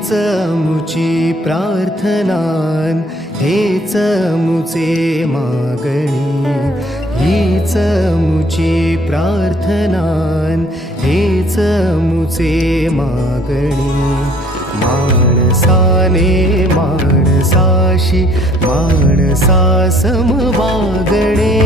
हीच मुची प्रार्थनान, हेच मुचे मागणी. हीच मुची प्रार्थनान, हेच मुचे मागणी. माणसाने माणसाशी माणसासम वागणे.